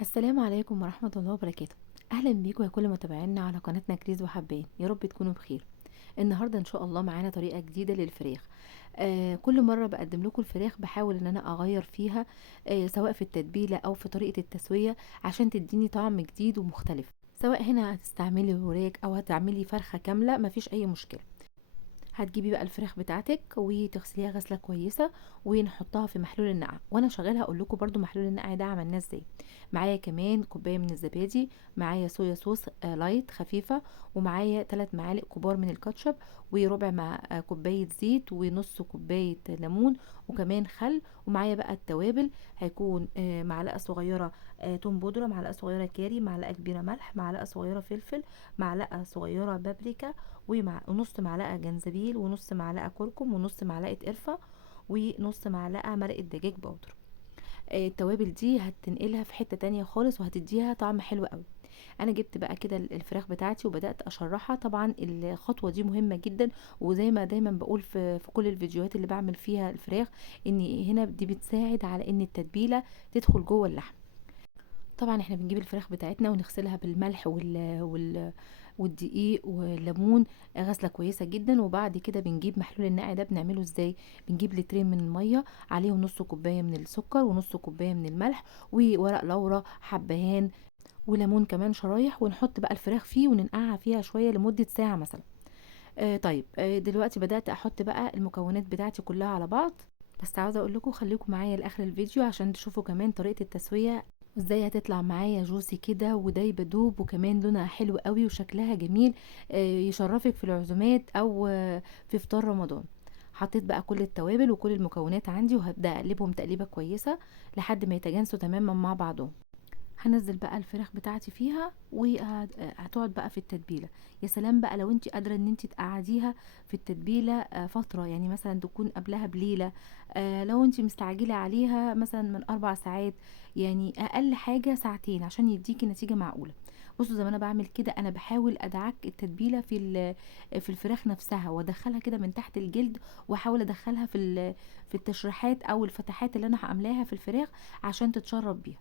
السلام عليكم ورحمة الله وبركاته. أهلا بيكم يا كل متابعينا على قناتنا كريز وحبان، يا رب تكونوا بخير. النهاردة إن شاء الله معانا طريقة جديدة للفراخ. كل مرة بقدم لكم الفراخ بحاول إن أنا أغير فيها، سواء في التتبيلة أو في طريقة التسوية، عشان تديني طعم جديد ومختلف. سواء هنا هتستعملي وراك أو هتعملي فرخة كاملة، مفيش أي مشكلة. هتجيبي بقى الفراخ بتاعتك وتغسليها غسله كويسه ونحطها في محلول النقع، وانا شغاله هقول لكم برده محلول النقع ده عملناه ازاي. معايا كمان كوبايه من الزبادي، معايا صويا صوص لايت خفيفه، ومعايا 3 معالق كبار من الكاتشب، وربع مع كوبايه زيت، ونص كوبايه ليمون، وكمان خل. ومعايا بقى التوابل، هيكون معلقه صغيره توم بودره، معلقه صغيره كاري، معلقه كبيره ملح، معلقه صغيره فلفل، معلقه صغيره بابريكا، ونص معلقه جنزبيل، ونص معلقه كركم، ونص معلقه قرفه، ونص معلقه مرقه دجاج بودر. التوابل دي هتنقلها في حته تانية خالص وهتديها طعم حلو قوي. انا جبت بقى كده الفراخ بتاعتي وبدات اشرحها. طبعا الخطوه دي مهمه جدا، وزي ما دايما بقول في كل الفيديوهات اللي بعمل فيها الفراخ، ان هنا دي بتساعد على ان التتبيله تدخل جوه اللحم. طبعا احنا بنجيب الفراخ بتاعتنا ونغسلها بالملح والدقيق والليمون، غسله كويسه جدا. وبعد كده بنجيب محلول النقع ده، بنعمله ازاي؟ بنجيب لترين من الميه، عليهم نص كوبايه من السكر، ونص كوبايه من الملح، وورق لورا، حبهان، وليمون كمان شرايح، ونحط بقى الفراخ فيه وننقعها فيها شويه لمده ساعه مثلا. طيب، دلوقتي بدات احط بقى المكونات بتاعتي كلها على بعض. بس عاوزه اقول لكم خليكم معايا لاخر الفيديو عشان تشوفوا كمان طريقه التسويه، وازاي هتطلع معايا جوسي كده ودايبه دوب، وكمان لونها حلو قوي وشكلها جميل، يشرفك في العزومات او في فطار رمضان. حطيت بقى كل التوابل وكل المكونات عندي، وهبدا اقلبهم تقليبه كويسه لحد ما يتجانسوا تماما مع بعضهم. هنزل بقى الفراخ بتاعتي فيها وهتقعد بقى في التتبيله. يا سلام بقى لو انت قادره ان انت تقعديها في التتبيله فتره، يعني مثلا تكون قبلها بليله. لو انت مستعجله عليها مثلا من 4 ساعات، يعني اقل حاجه ساعتين عشان يديكي نتيجه معقوله. بصوا، زي ما انا بعمل كده انا بحاول ادعك التتبيله في الفراخ نفسها، وادخلها كده من تحت الجلد، واحاول ادخلها في التشريحات او الفتحات اللي انا عاملاها في الفراخ عشان تتشرب بيها.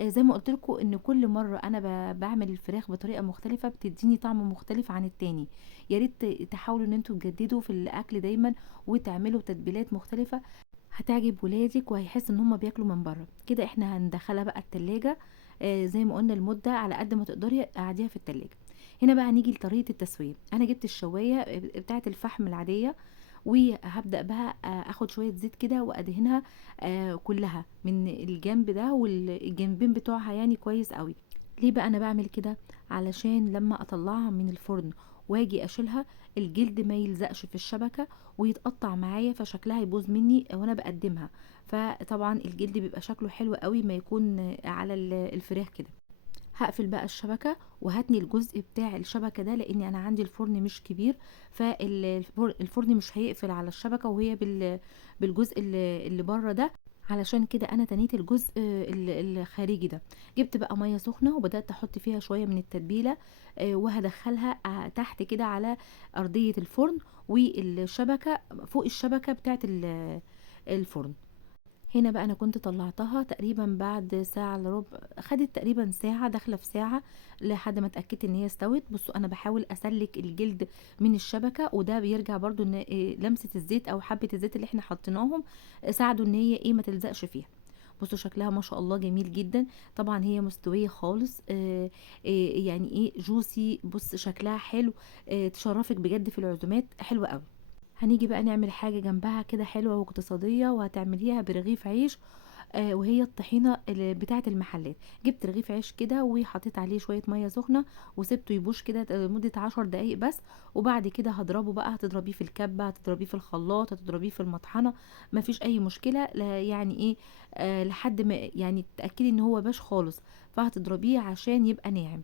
زي ما قلت لكم ان كل مره انا بعمل الفراخ بطريقه مختلفه بتديني طعم مختلف عن التاني. يا ريت تحاولوا ان انتوا تجددوا في الاكل دايما وتعملوا تتبيلات مختلفه، هتعجب ولادك وهيحس ان هم بياكلوا من بره كده. احنا هندخلها بقى التلاجة، زي ما قلنا المده على قد ما تقدري قعديها في التلاجة. هنا بقى نيجي لطريقه التسويه. انا جبت الشوايه بتاعه الفحم العاديه، وهبدأ بقى اخد شوية زيت كده وادهنها كلها من الجنب ده والجنبين بتوعها، يعني كويس قوي. ليه بقى انا بعمل كده؟ علشان لما اطلعها من الفرن واجي اشيلها، الجلد ما يلزقش في الشبكة ويتقطع معايا، فشكلها يبوظ مني وانا بقدمها. فطبعا الجلد بيبقى شكله حلو قوي ما يكون على الفراخ كده. هقفل بقى الشبكة وهتني الجزء بتاع الشبكة ده، لان انا عندي الفرن مش كبير، فالفرن مش هيقفل على الشبكة وهي بالجزء اللي بره ده. علشان كده انا تنيت الجزء الخارجي ده. جبت بقى مية سخنة وبدأت احط فيها شوية من التتبيلة، وهدخلها تحت كده على ارضية الفرن، والشبكة فوق الشبكة بتاعت الفرن. هنا بقى انا كنت طلعتها تقريبا بعد ساعة الا ربع، خدت تقريبا ساعة داخلة في ساعة لحد ما اتأكدت ان هي استوت. بصوا انا بحاول اسلك الجلد من الشبكة، وده بيرجع برضو ان لمسة الزيت او حبة الزيت اللي احنا حطيناهم ساعدوا ان هي ما تلزقش فيها. بصوا شكلها ما شاء الله جميل جدا. طبعا هي مستوية خالص، يعني جوسي. بص شكلها حلو، تشرفك بجد في العزومات، حلوة قوي. هنيجي بقى نعمل حاجة جنبها كده حلوة واقتصادية، وهتعمليها برغيف عيش، وهي الطحينة بتاعة المحلات. جبت رغيف عيش كده وحطيت عليه شوية مية سخنة وسبته يبوش كده لمدة 10 دقايق بس. وبعد كده هضربه بقى، هتضربيه في الكبة، هتضربيه في الخلاط، هتضربيه في المطحنة، مفيش اي مشكلة. يعني ايه، لحد ما يعني تتأكدي ان هو باش خالص، فهتضربيه عشان يبقى ناعم.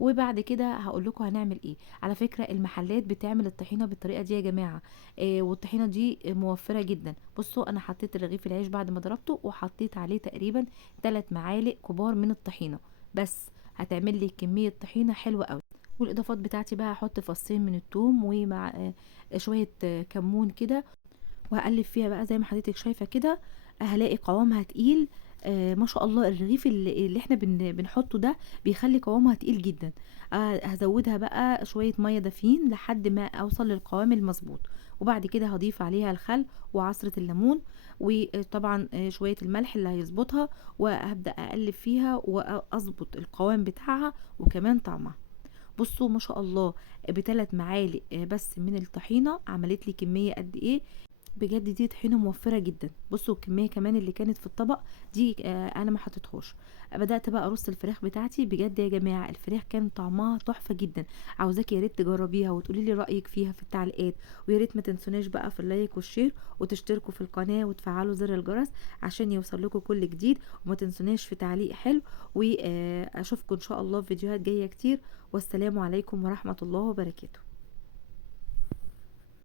وبعد كده هقول لكم هنعمل ايه. على فكره المحلات بتعمل الطحينه بالطريقه دي يا جماعه، والطحينه دي موفره جدا. بصوا انا حطيت رغيف العيش بعد ما ضربته وحطيت عليه تقريبا 3 معالق كبار من الطحينه بس. هتعمل لي كميه طحينه حلوه قوي. والاضافات بتاعتي بقى هحط فصين من الثوم، ومع شويه كمون كده، وهقلب فيها بقى زي ما حضرتك شايفه كده. هلاقي قوامها تقيل، ما شاء الله الرغيف اللي إحنا بنحطه ده بيخلّي قوامها تقيل جدًا. هازوّدها بقى شوية مَيّة دافيين لحد ما أوصل للقوام المضبوط، وبعد كده هاضيف عليها الخل وعصرة الليمون، وطبعًا شوية الملح اللي هيضبطها، وهابدأ أقلّب فيها أضبط القوام بتاعها وكمان طعمها. بُصّوا ما شاء الله ب3 معالق بس من الطحينة عملت لي كمية قد إيه، بجد دي طحينة موفّرة جدًا. بُصّوا الكمية كمان اللي كانت في الطبق دي أنا ما حطيتهاش. بدأت بقى أرُص الفراخ بتاعتي، بجد يا جماعة الفراخ كان طعمها تحفة جدًا. عاوزاكِ يا ريت تجرّبيها وتقولي لي رأيِك فيها في التعليقات، ويا ريت ما تنسوناش بقى في اللايك والشير، وتشتركوا في القناة وتفعّلوا زر الجرس عشان يوصل لكم كل جديد، وما تنسوناش في تعليق حلو، أشوفكم إن شاء الله في فيديوهات جاية كتير، والسلام عليكم ورحمة الله وبركاته.